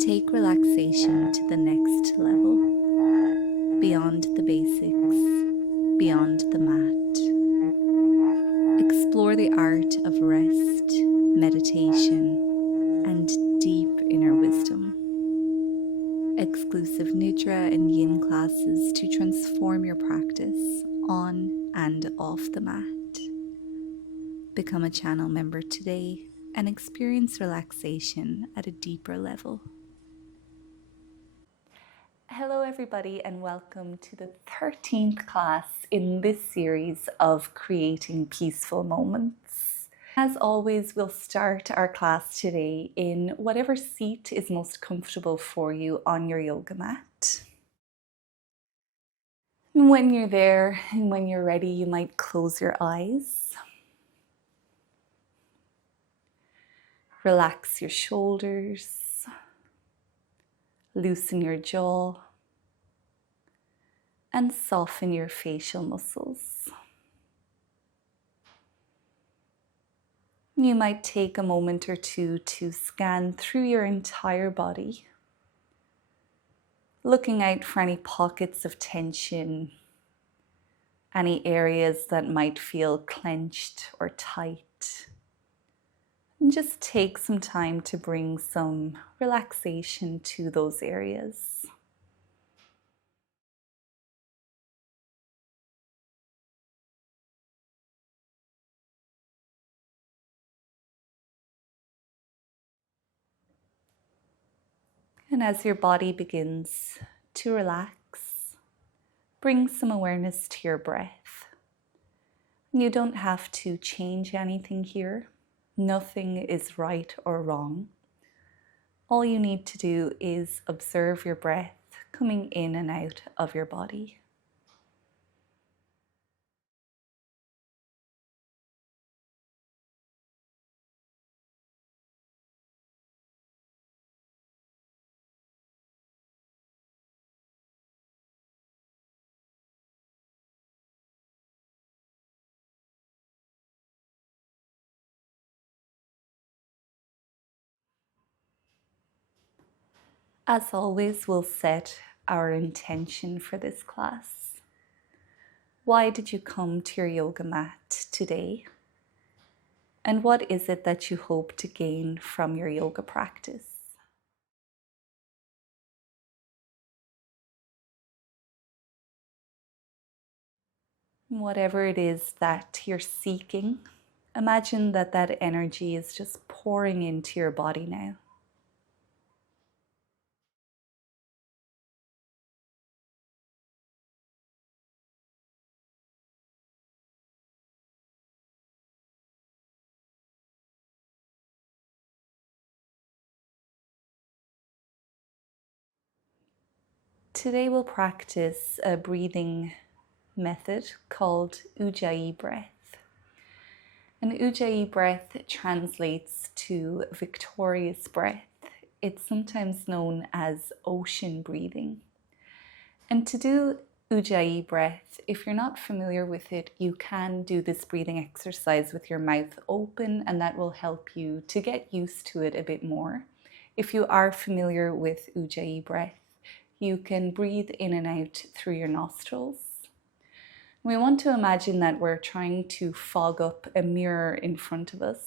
Take relaxation to the next level, beyond the basics, beyond the mat. Explore the art of rest, meditation, and deep inner wisdom. Exclusive Nidra and Yin classes to transform your practice on and off the mat. Become a channel member today and experience relaxation at a deeper level. Hello everybody, and welcome to the 13th class in this series of creating peaceful moments. As always, we'll start our class today in whatever seat is most comfortable for you on your yoga mat. When you're there and when you're ready, you might close your eyes. Relax your shoulders. Loosen your jaw and soften your facial muscles. You might take a moment or two to scan through your entire body, looking out for any pockets of tension, any areas that might feel clenched or tight. And just take some time to bring some relaxation to those areas. And as your body begins to relax, bring some awareness to your breath. You don't have to change anything here. Nothing is right or wrong. All you need to do is observe your breath coming in and out of your body. As always, we'll set our intention for this class. Why did you come to your yoga mat today? And what is it that you hope to gain from your yoga practice? Whatever it is that you're seeking, imagine that that energy is just pouring into your body now. Today we'll practice a breathing method called Ujjayi breath. And Ujjayi breath translates to victorious breath. It's sometimes known as ocean breathing. And to do Ujjayi breath, if you're not familiar with it, you can do this breathing exercise with your mouth open, and that will help you to get used to it a bit more. If you are familiar with Ujjayi breath, you can breathe in and out through your nostrils. We want to imagine that we're trying to fog up a mirror in front of us,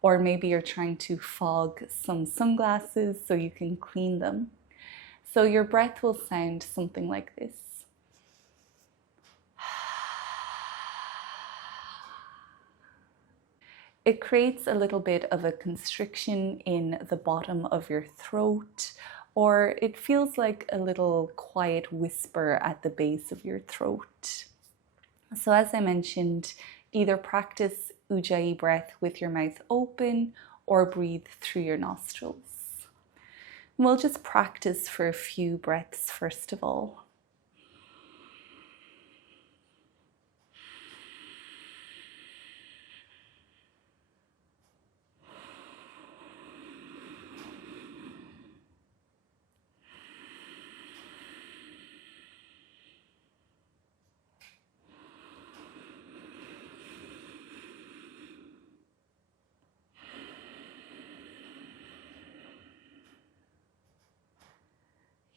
or maybe you're trying to fog some sunglasses so you can clean them. So your breath will sound something like this. It creates a little bit of a constriction in the bottom of your throat, or it feels like a little quiet whisper at the base of your throat. So as I mentioned, either practice Ujjayi breath with your mouth open or breathe through your nostrils. We'll just practice for a few breaths first of all.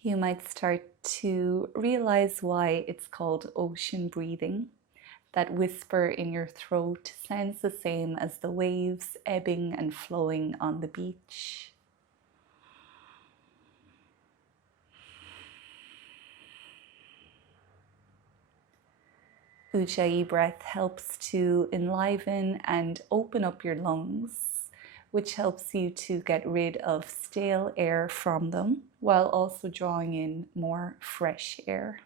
You might start to realize why it's called ocean breathing. That whisper in your throat sounds the same as the waves ebbing and flowing on the beach. Ujjayi breath helps to enliven and open up your lungs, which helps you to get rid of stale air from them while also drawing in more fresh air.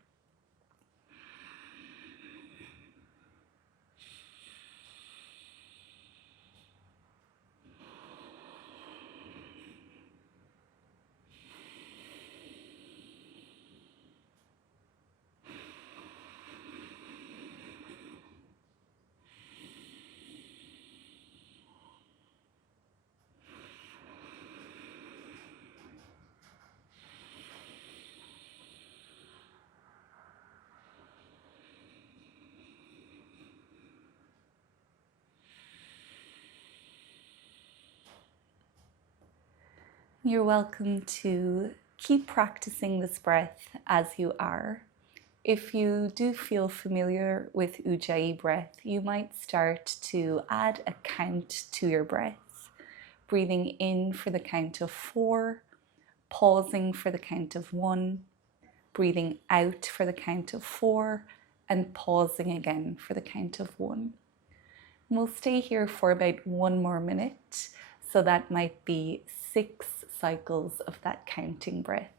You're welcome to keep practicing this breath as you are. If you do feel familiar with Ujjayi breath, you might start to add a count to your breath, breathing in for the count of 4, pausing for the count of 1, breathing out for the count of 4, and pausing again for the count of 1. And we'll stay here for about 1 more minute, so that might be 6 cycles of that counting breath.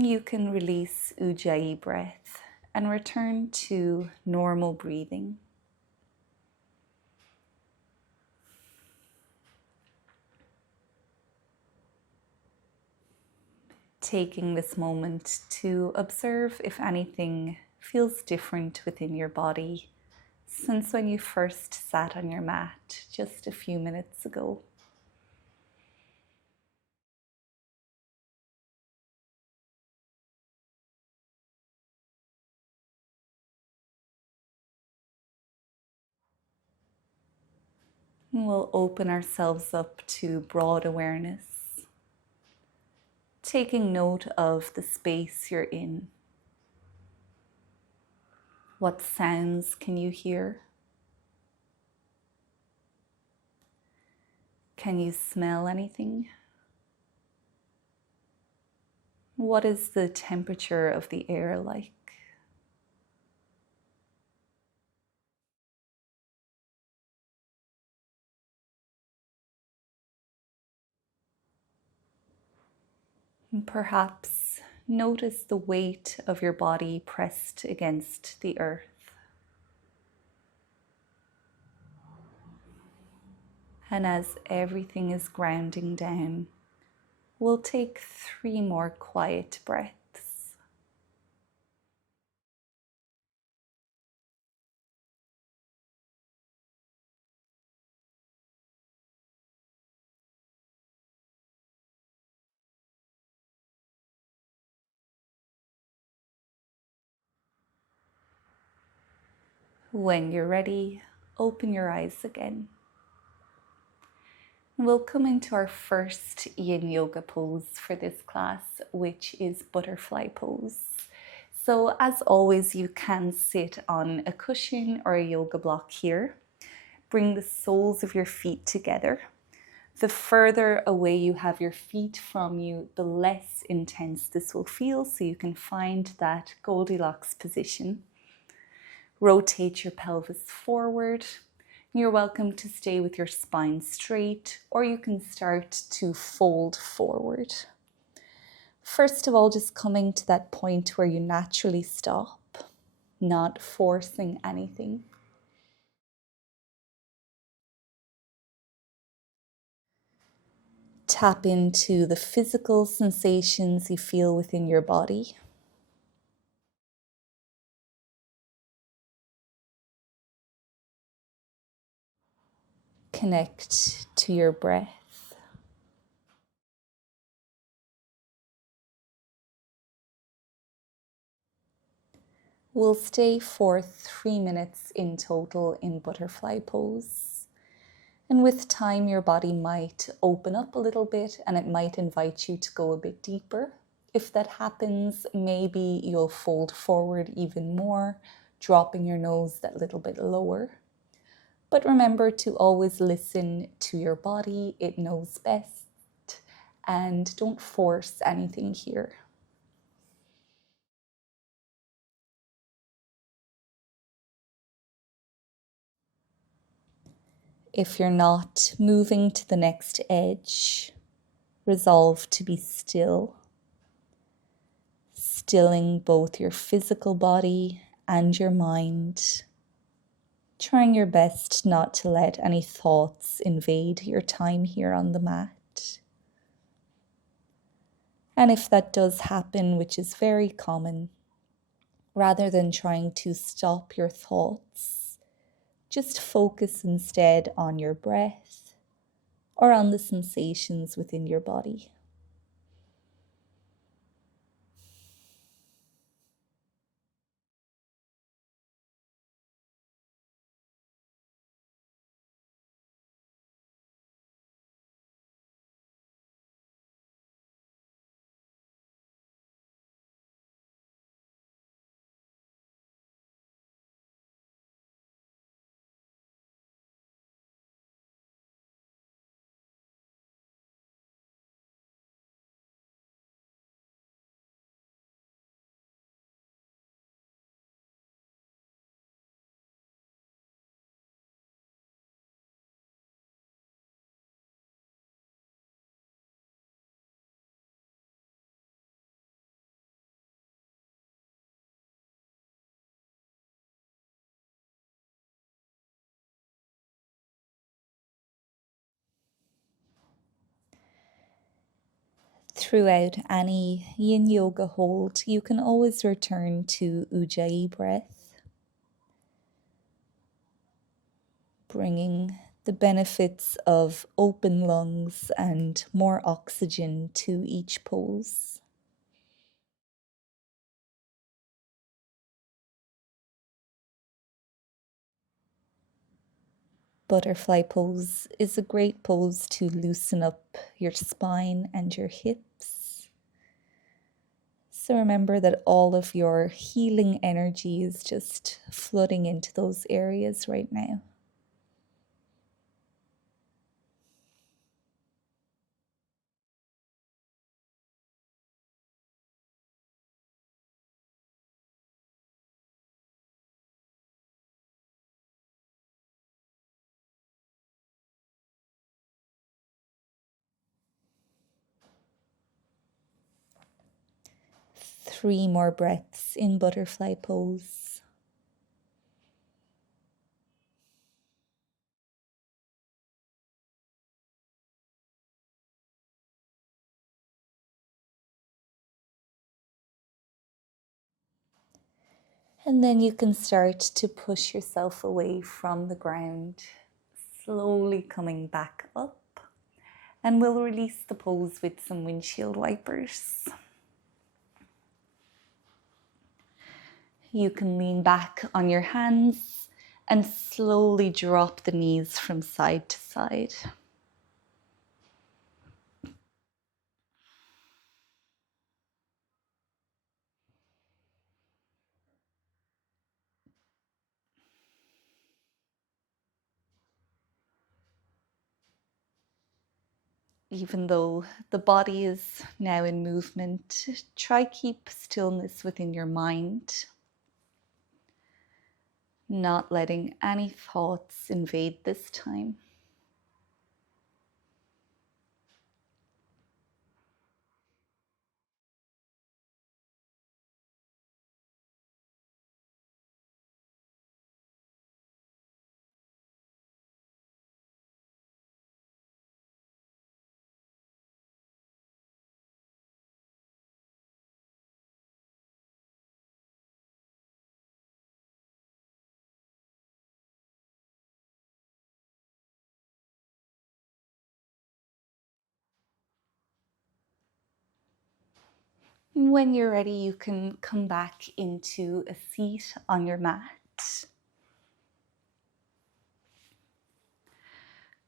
You can release Ujjayi breath and return to normal breathing. Taking this moment to observe if anything feels different within your body since when you first sat on your mat just a few minutes ago. And we'll open ourselves up to broad awareness, taking note of the space you're in. What sounds can you hear? Can you smell anything? What is the temperature of the air like? And perhaps notice the weight of your body pressed against the earth. And as everything is grounding down, we'll take 3 more quiet breaths. When you're ready, open your eyes again. We'll come into our first Yin Yoga pose for this class, which is butterfly pose. So as always, you can sit on a cushion or a yoga block here. Bring the soles of your feet together. The further away you have your feet from you, the less intense this will feel, so you can find that Goldilocks position. Rotate your pelvis forward. You're welcome to stay with your spine straight, or you can start to fold forward. First of all, just coming to that point where you naturally stop, not forcing anything. Tap into the physical sensations you feel within your body. Connect to your breath. We'll stay for 3 minutes in total in butterfly pose. And with time, your body might open up a little bit and it might invite you to go a bit deeper. If that happens, maybe you'll fold forward even more, dropping your nose that little bit lower. But remember to always listen to your body. It knows best. And don't force anything here. If you're not moving to the next edge, resolve to be still. Stilling both your physical body and your mind. Trying your best not to let any thoughts invade your time here on the mat. And if that does happen, which is very common, rather than trying to stop your thoughts, just focus instead on your breath or on the sensations within your body. Throughout any Yin Yoga hold, you can always return to Ujjayi breath, bringing the benefits of open lungs and more oxygen to each pose. Butterfly pose is a great pose to loosen up your spine and your hips. So remember that all of your healing energy is just flooding into those areas right now. Three more breaths in butterfly pose. And then you can start to push yourself away from the ground, slowly coming back up. And we'll release the pose with some windshield wipers. You can lean back on your hands and slowly drop the knees from side to side. Even though the body is now in movement, try keep stillness within your mind, not letting any thoughts invade this time. When you're ready, you can come back into a seat on your mat.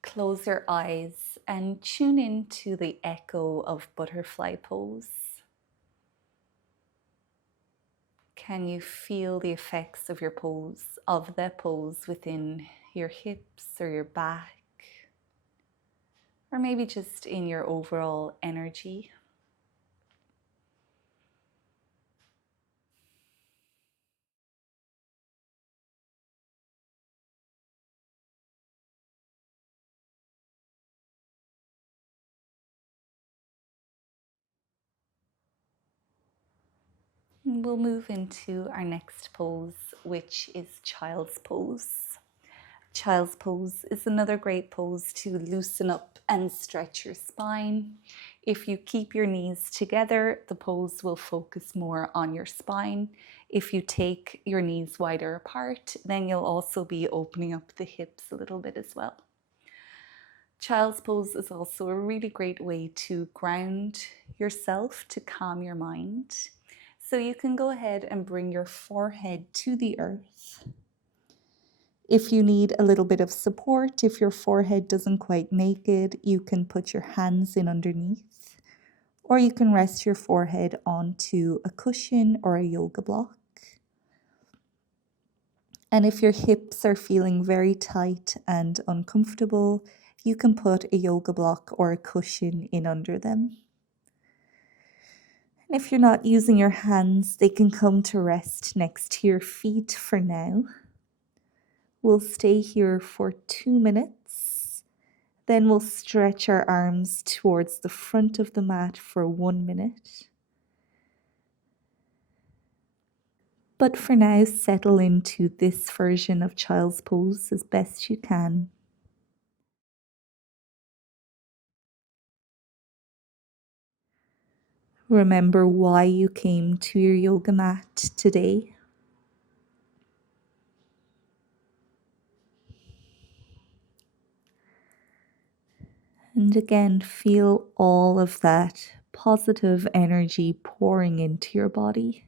Close your eyes and tune into the echo of butterfly pose. Can you feel the effects of your pose, of the pose within your hips or your back? Or maybe just in your overall energy? We'll move into our next pose, which is child's pose. Child's pose is another great pose to loosen up and stretch your spine. If you keep your knees together, the pose will focus more on your spine. If you take your knees wider apart, then you'll also be opening up the hips a little bit as well. Child's pose is also a really great way to ground yourself, to calm your mind. So you can go ahead and bring your forehead to the earth. If you need a little bit of support, if your forehead doesn't quite make it, you can put your hands in underneath, or you can rest your forehead onto a cushion or a yoga block. And if your hips are feeling very tight and uncomfortable, you can put a yoga block or a cushion in under them. And if you're not using your hands, they can come to rest next to your feet for now. We'll stay here for 2 minutes. Then we'll stretch our arms towards the front of the mat for 1 minute. But for now, settle into this version of child's pose as best you can. Remember why you came to your yoga mat today. And again, feel all of that positive energy pouring into your body.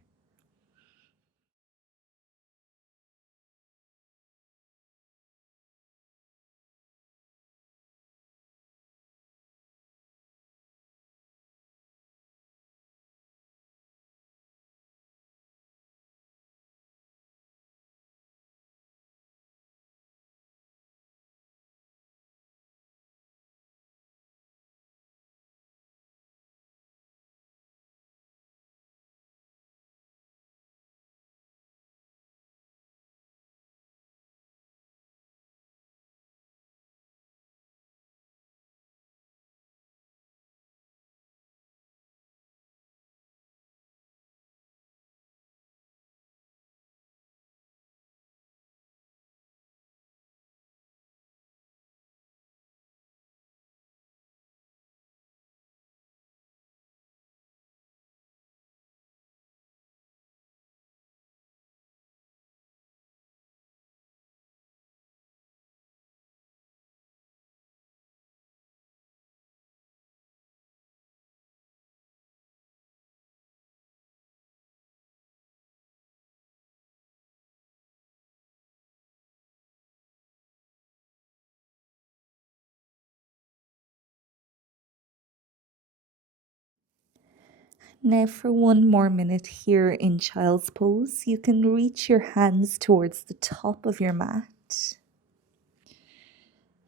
Now for 1 more minute here in child's pose, you can reach your hands towards the top of your mat,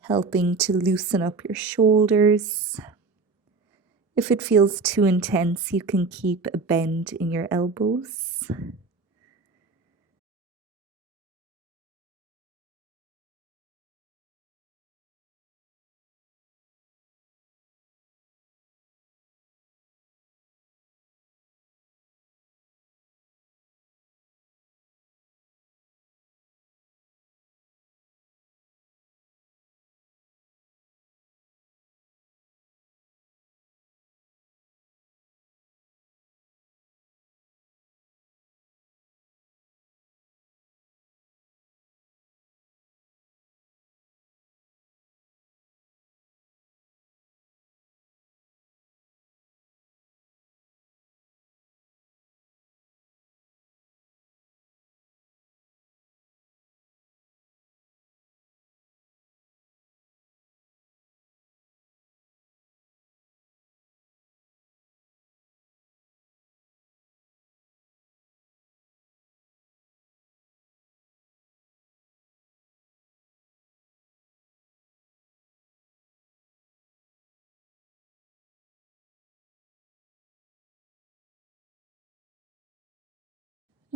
helping to loosen up your shoulders, If it feels too intense, you can keep a bend in your elbows.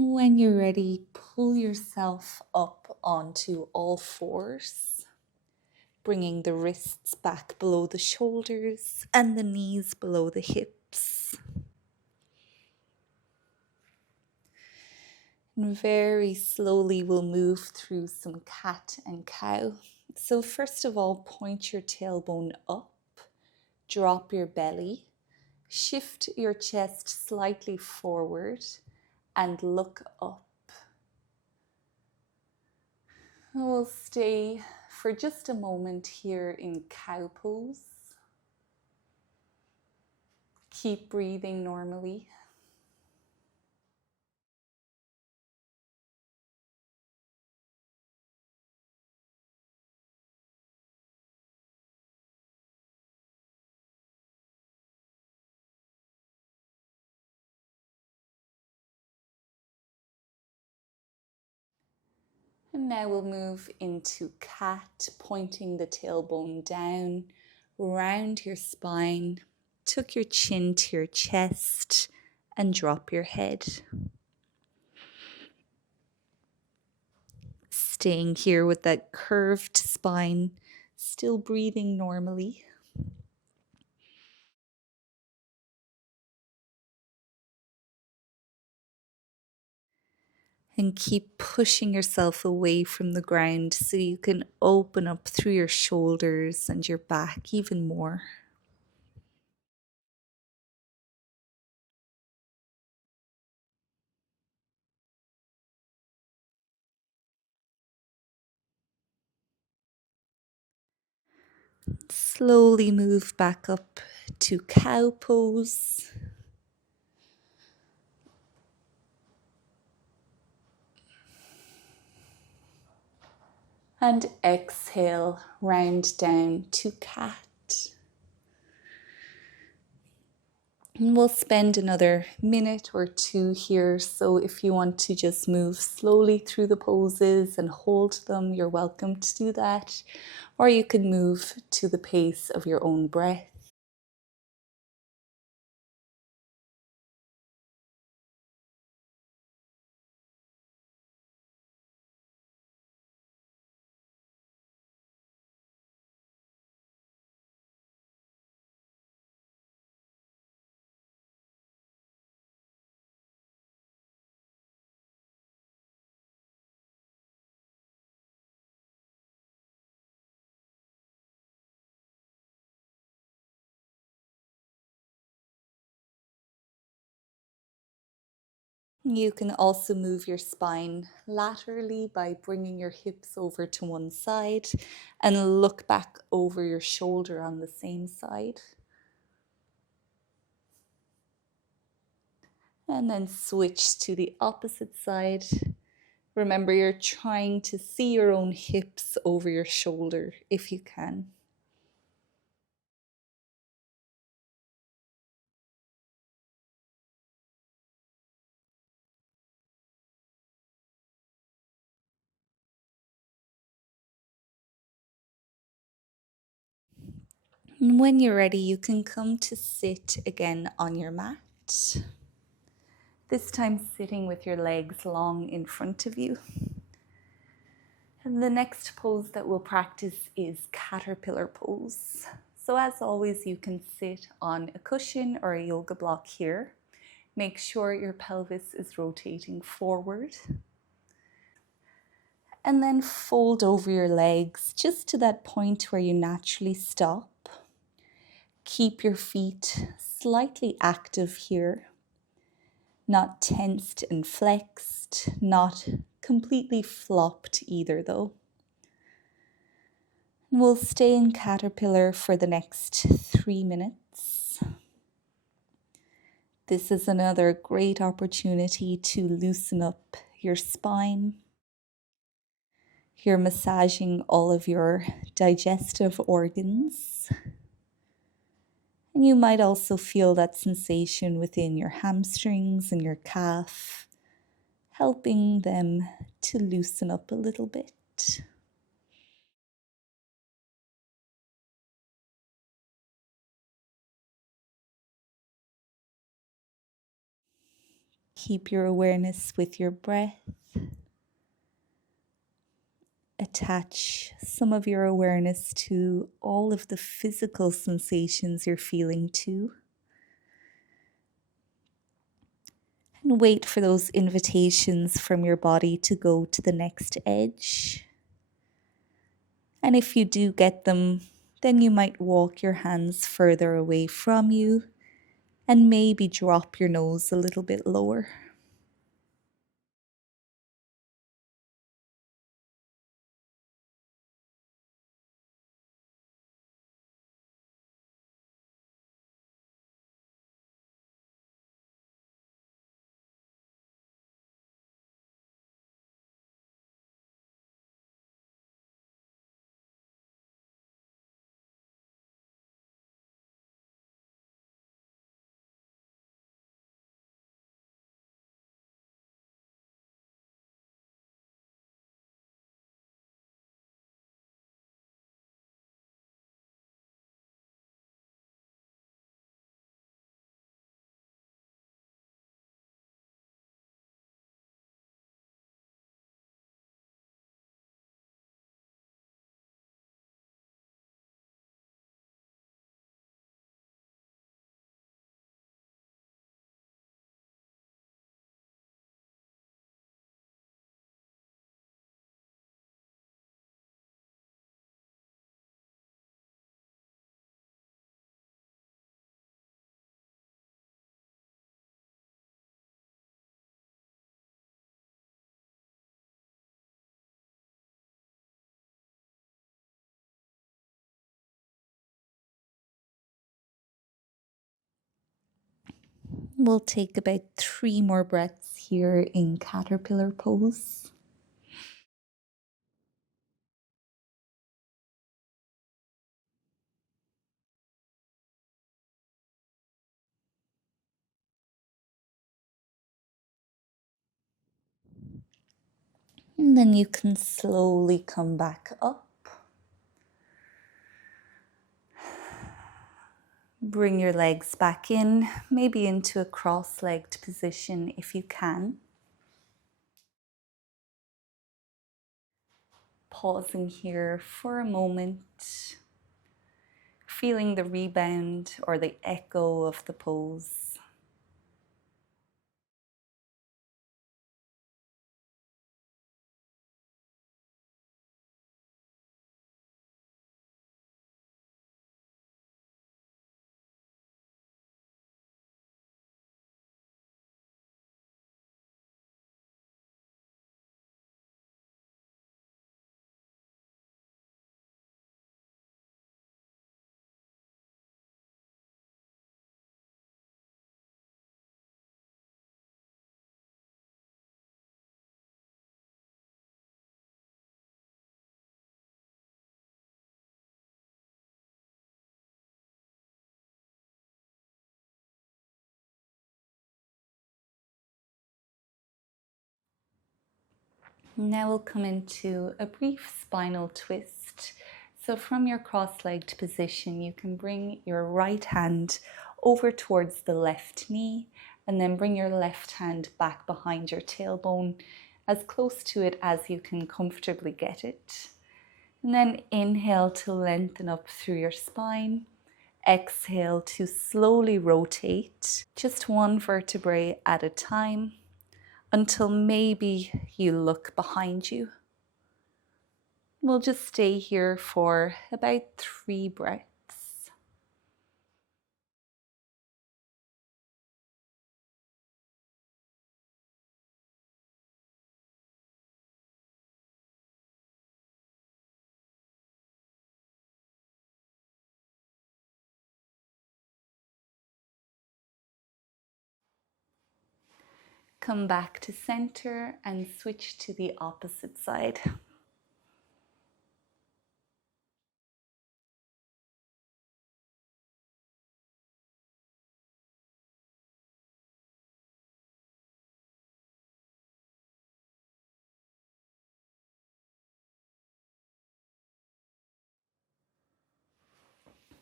When you're ready, pull yourself up onto all fours, bringing the wrists back below the shoulders and the knees below the hips. And very slowly we'll move through some cat and cow. So first of all, point your tailbone up, drop your belly, shift your chest slightly forward and look up. We'll stay for just a moment here in cow pose. Keep breathing normally. And now we'll move into cat, pointing the tailbone down, round your spine, tuck your chin to your chest, and drop your head. Staying here with that curved spine, still breathing normally. And keep pushing yourself away from the ground so you can open up through your shoulders and your back even more. Slowly move back up to cow pose. And exhale, round down to cat. And we'll spend another minute or two here. So if you want to just move slowly through the poses and hold them, you're welcome to do that. Or you can move to the pace of your own breath. You can also move your spine laterally by bringing your hips over to one side and look back over your shoulder on the same side. And then switch to the opposite side. Remember, you're trying to see your own hips over your shoulder if you can. And when you're ready, you can come to sit again on your mat. This time sitting with your legs long in front of you. And the next pose that we'll practice is caterpillar pose. So as always, you can sit on a cushion or a yoga block here. Make sure your pelvis is rotating forward. And then fold over your legs just to that point where you naturally stop. Keep your feet slightly active here, not tensed and flexed, not completely flopped either though. And we'll stay in caterpillar for the next 3 minutes. This is another great opportunity to loosen up your spine. You're massaging all of your digestive organs. And you might also feel that sensation within your hamstrings and your calf, helping them to loosen up a little bit. Keep your awareness with your breath. Attach some of your awareness to all of the physical sensations you're feeling too. And wait for those invitations from your body to go to the next edge. And if you do get them, then you might walk your hands further away from you and maybe drop your nose a little bit lower. We'll take about 3 more breaths here in caterpillar pose. And then you can slowly come back up. Bring your legs back in, maybe into a cross-legged position if you can. Pausing here for a moment, feeling the rebound or the echo of the pose. Now we'll come into a brief spinal twist. So from your cross-legged position, you can bring your right hand over towards the left knee and then bring your left hand back behind your tailbone, as close to it as you can comfortably get it. And then inhale to lengthen up through your spine. Exhale to slowly rotate, just one vertebrae at a time, until maybe you look behind you. We'll just stay here for about 3 breaths. Come back to center and switch to the opposite side.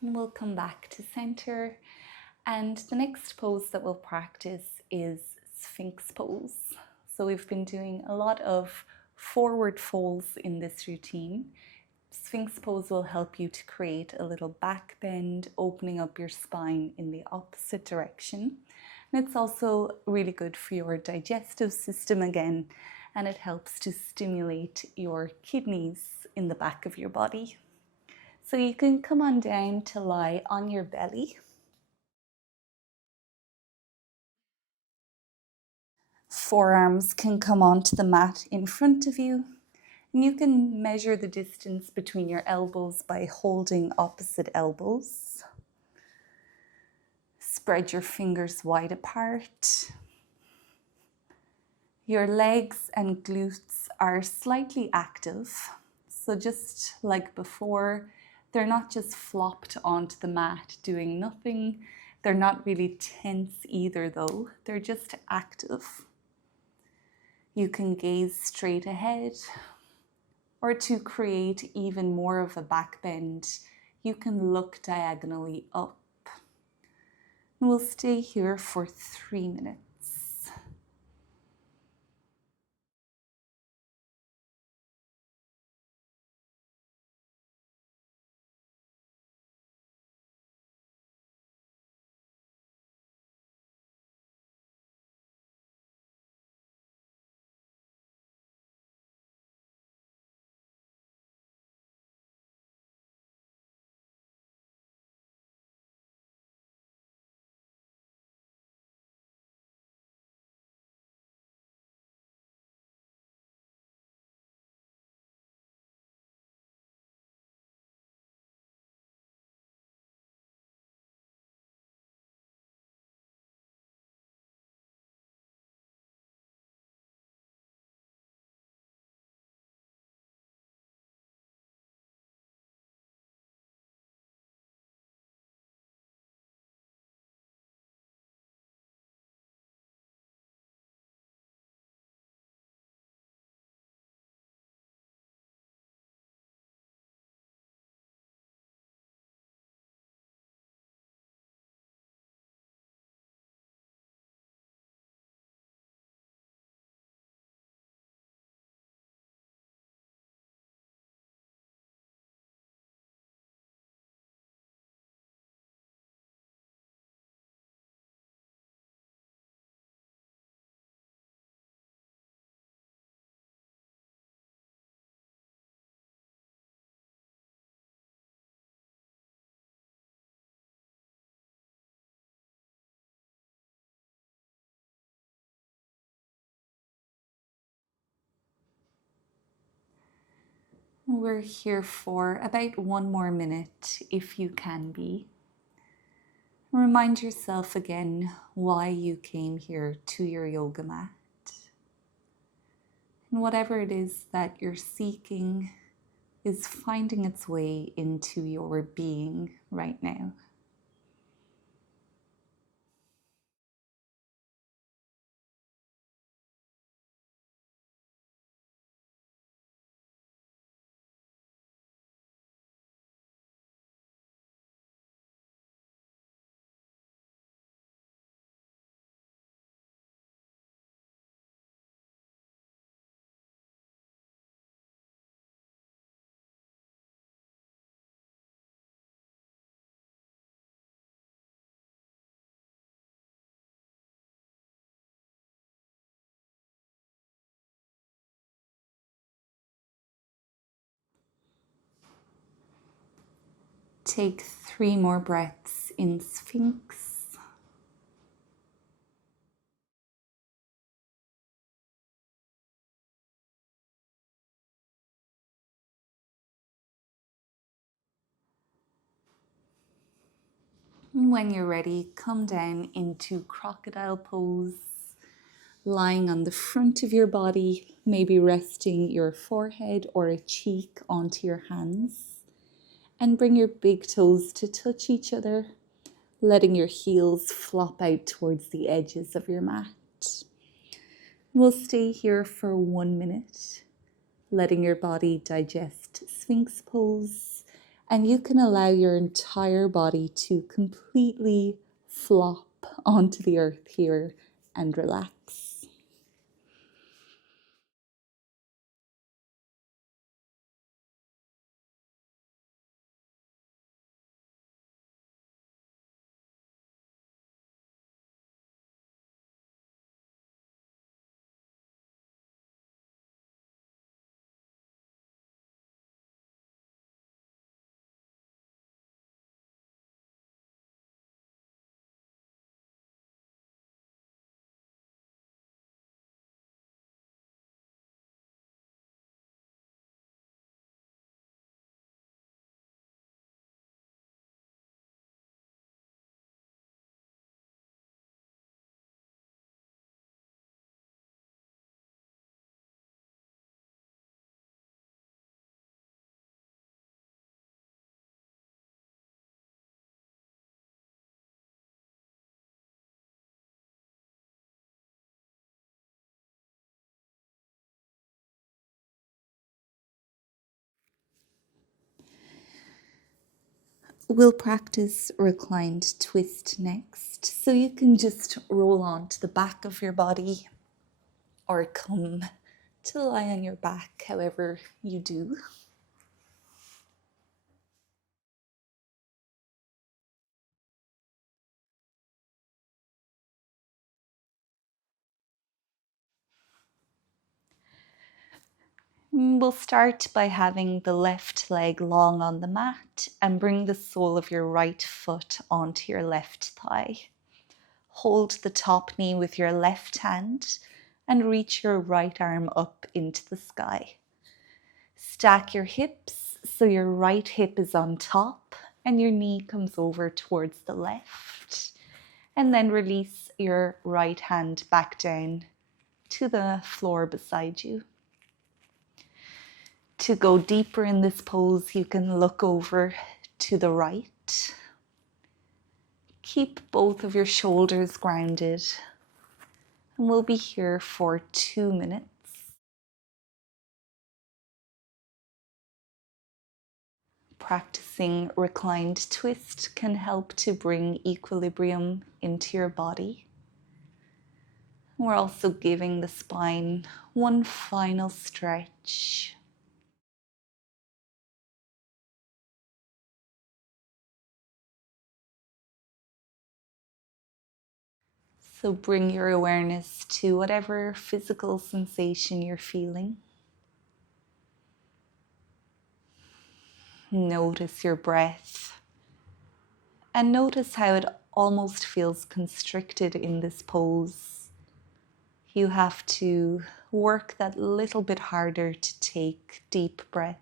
And we'll come back to center. And the next pose that we'll practice is Sphinx Pose. So we've been doing a lot of forward folds in this routine. Sphinx Pose will help you to create a little back bend, opening up your spine in the opposite direction. And it's also really good for your digestive system again, and it helps to stimulate your kidneys in the back of your body. So you can come on down to lie on your belly. Forearms can come onto the mat in front of you. And you can measure the distance between your elbows by holding opposite elbows. Spread your fingers wide apart. Your legs and glutes are slightly active. So just like before, they're not just flopped onto the mat doing nothing. They're not really tense either though. They're just active. You can gaze straight ahead, or to create even more of a back bend, you can look diagonally up. And we'll stay here for 3 minutes. We're here for about 1 more minute, if you can be. Remind yourself again why you came here to your yoga mat. And whatever it is that you're seeking is finding its way into your being right now. Take 3 more breaths in Sphinx. When you're ready, come down into crocodile pose, lying on the front of your body, maybe resting your forehead or a cheek onto your hands. And bring your big toes to touch each other, letting your heels flop out towards the edges of your mat. We'll stay here for 1 minute, letting your body digest Sphinx Pose, and you can allow your entire body to completely flop onto the earth here and relax. We'll practice Reclined Twist next. So you can just roll onto the back of your body or come to lie on your back, however you do. We'll start by having the left leg long on the mat and bring the sole of your right foot onto your left thigh. Hold the top knee with your left hand and reach your right arm up into the sky. Stack your hips so your right hip is on top and your knee comes over towards the left. And then release your right hand back down to the floor beside you. To go deeper in this pose, you can look over to the right. Keep both of your shoulders grounded. And we'll be here for 2 minutes. Practicing reclined twist can help to bring equilibrium into your body. We're also giving the spine one final stretch. So bring your awareness to whatever physical sensation you're feeling. Notice your breath and notice how it almost feels constricted in this pose. You have to work that little bit harder to take deep breaths.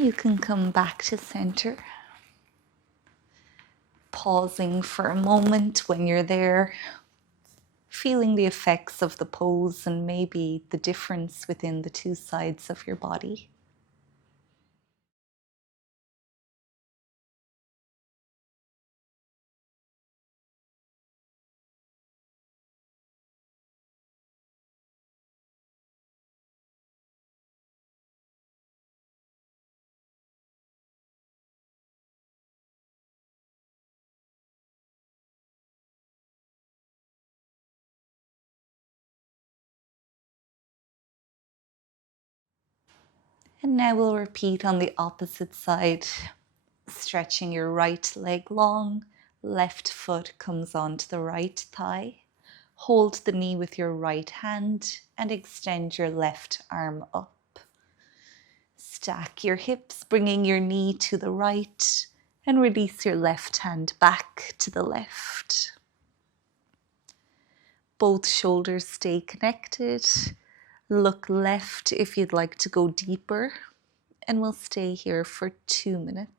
You can come back to center, pausing for a moment when you're there, feeling the effects of the pose and maybe the difference within the two sides of your body. And now we'll repeat on the opposite side, stretching your right leg long, left foot comes onto the right thigh. Hold the knee with your right hand and extend your left arm up. Stack your hips, bringing your knee to the right, and release your left hand back to the left. Both shoulders stay connected. Look left if you'd like to go deeper, and we'll stay here for 2 minutes.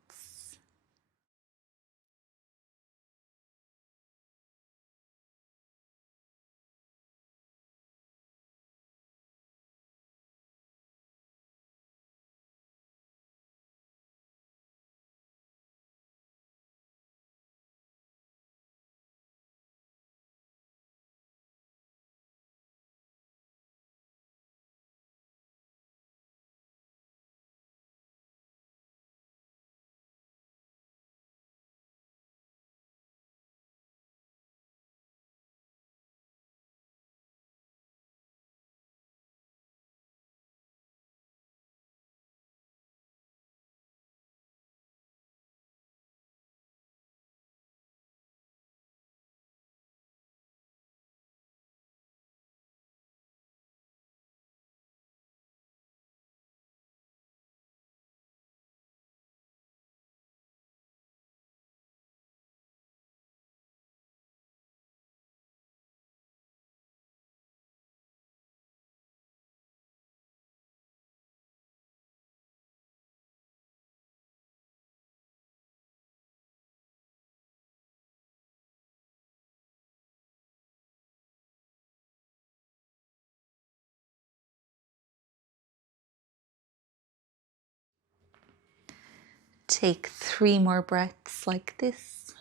Take 3 more breaths like this.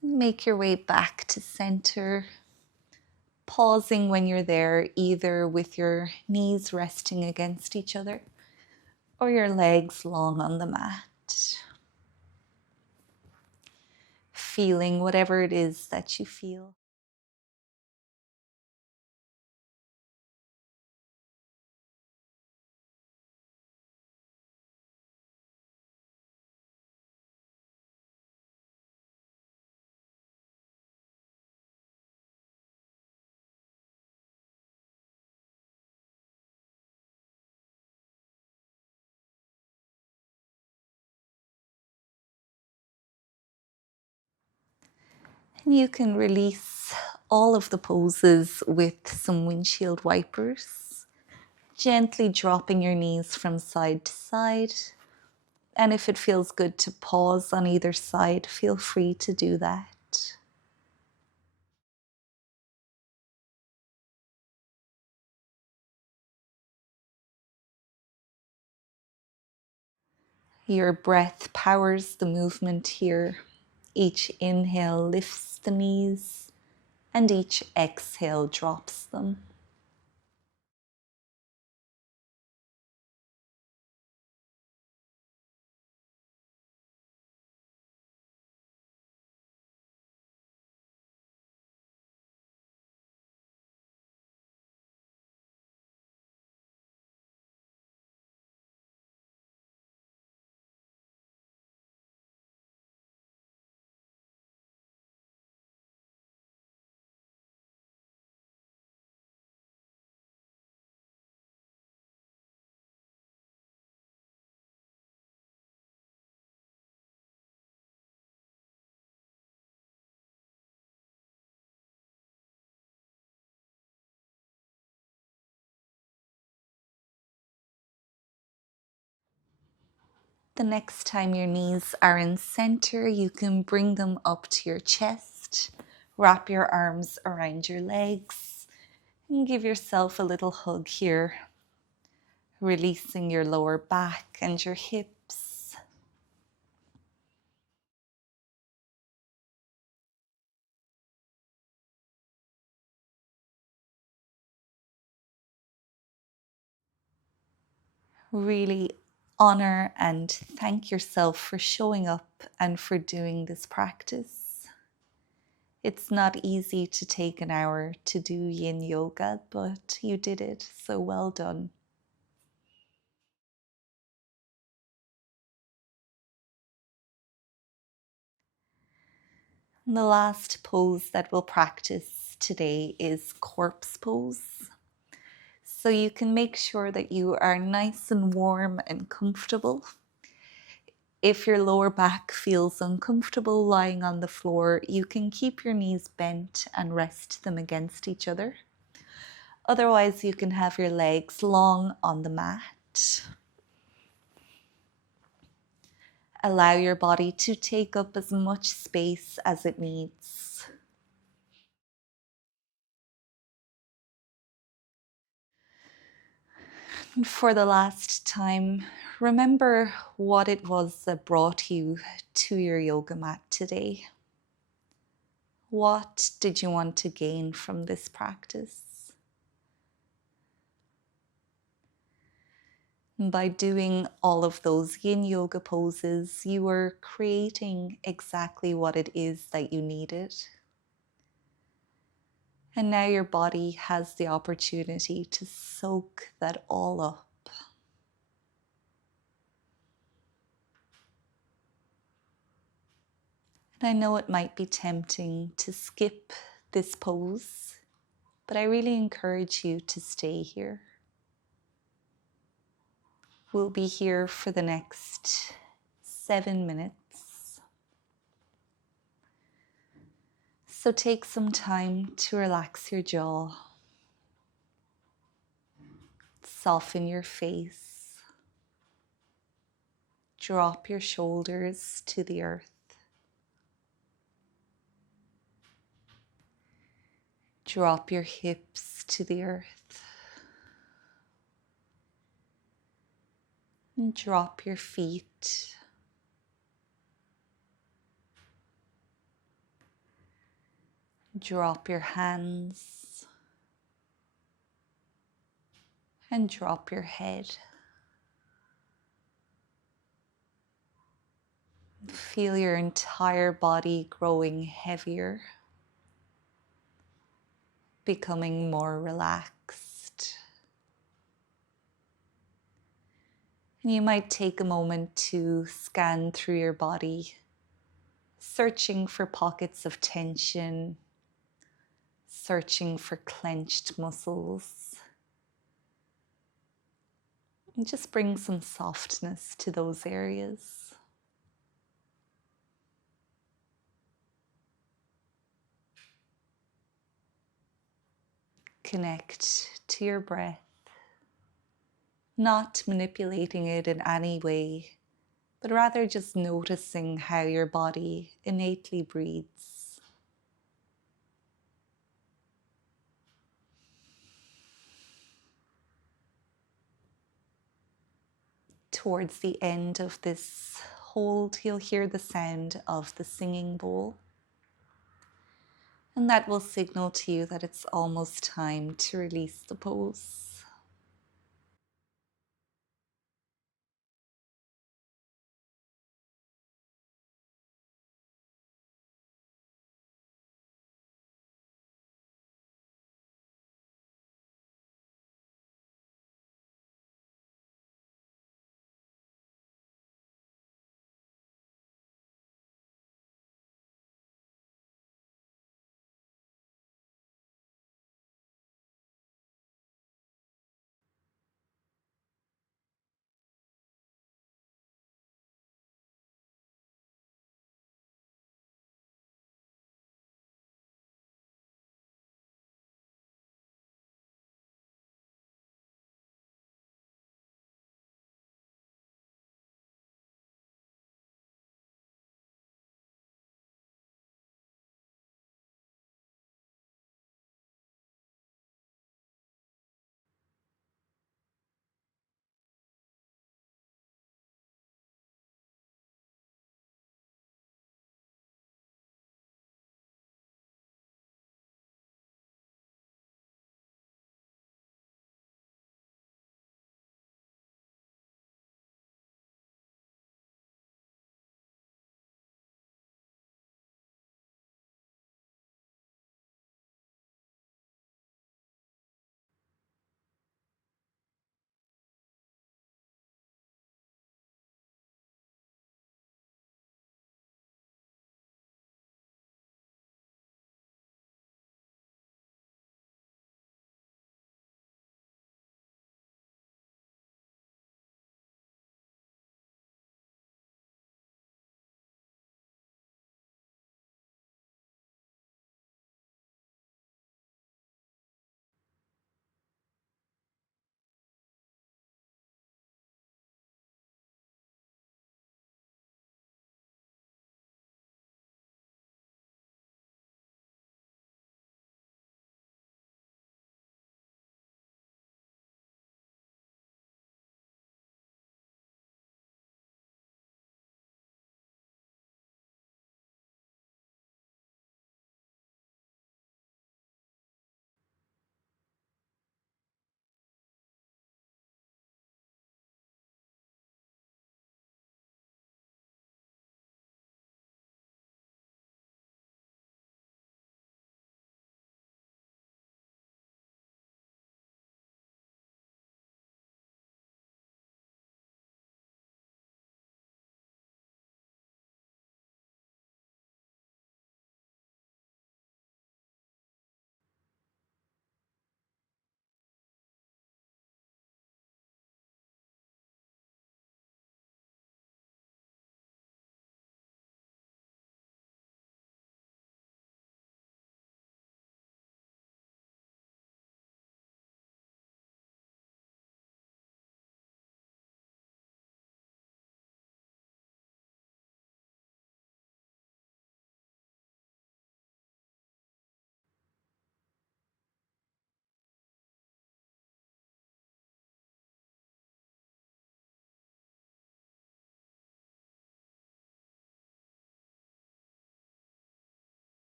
Make your way back to center, pausing when you're there, either with your knees resting against each other or your legs long on the mat. Feeling whatever it is that you feel. And you can release all of the poses with some windshield wipers, gently dropping your knees from side to side. And if it feels good to pause on either side, feel free to do that. Your breath powers the movement here. Each inhale lifts the knees, and each exhale drops them. The next time your knees are in center, you can bring them up to your chest, wrap your arms around your legs, and give yourself a little hug here, releasing your lower back and your hips. Really honor and thank yourself for showing up and for doing this practice. It's not easy to take an hour to do Yin Yoga, but you did it, so well done. And the last pose that we'll practice today is corpse pose. So you can make sure that you are nice and warm and comfortable. If your lower back feels uncomfortable lying on the floor, you can keep your knees bent and rest them against each other. Otherwise, you can have your legs long on the mat. Allow your body to take up as much space as it needs. And for the last time, remember what it was that brought you to your yoga mat today. What did you want to gain from this practice? By doing all of those Yin Yoga poses, you were creating exactly what it is that you needed. And now your body has the opportunity to soak that all up. And I know it might be tempting to skip this pose, but I really encourage you to stay here. We'll be here for the next 7 minutes. So take some time to relax your jaw, soften your face, drop your shoulders to the earth. Drop your hips to the earth. And drop your feet. Drop your hands. And drop your head. Feel your entire body growing heavier, becoming more relaxed. And you might take a moment to scan through your body, searching for pockets of tension, searching for clenched muscles. And just bring some softness to those areas. Connect to your breath, not manipulating it in any way, but rather just noticing how your body innately breathes. Towards the end of this hold, you'll hear the sound of the singing bowl, and that will signal to you that it's almost time to release the pose.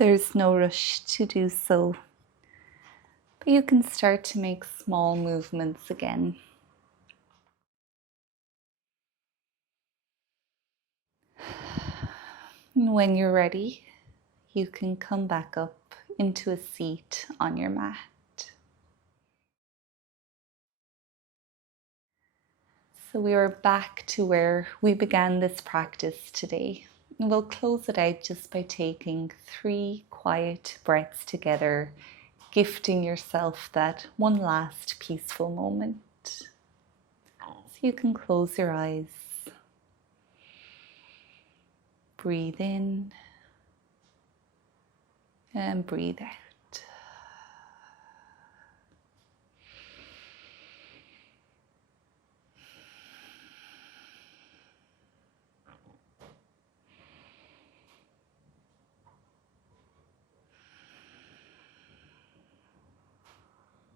There's no rush to do so, but you can start to make small movements again. And when you're ready, you can come back up into a seat on your mat. So we are back to where we began this practice today. And we'll close it out just by taking 3 quiet breaths together, gifting yourself that one last peaceful moment. So you can close your eyes. Breathe in and breathe out.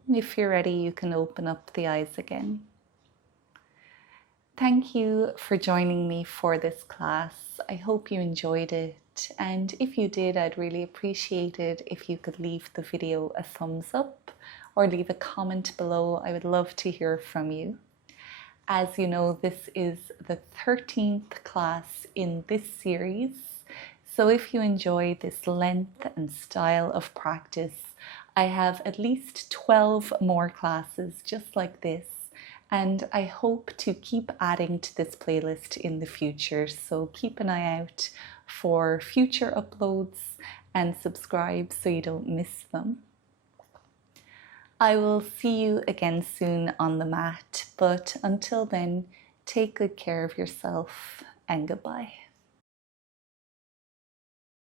If you're ready, you can open up the eyes again. Thank you for joining me for this class. I hope you enjoyed it, and if you did, I'd really appreciate it if you could leave the video a thumbs up or leave a comment below. I would love to hear from you. As you know, this is the 13th class in this series, so if you enjoy this length and style of practice, I have at least 12 more classes just like this, and I hope to keep adding to this playlist in the future, so keep an eye out for future uploads and subscribe so you don't miss them. I will see you again soon on the mat, but until then, take good care of yourself and goodbye.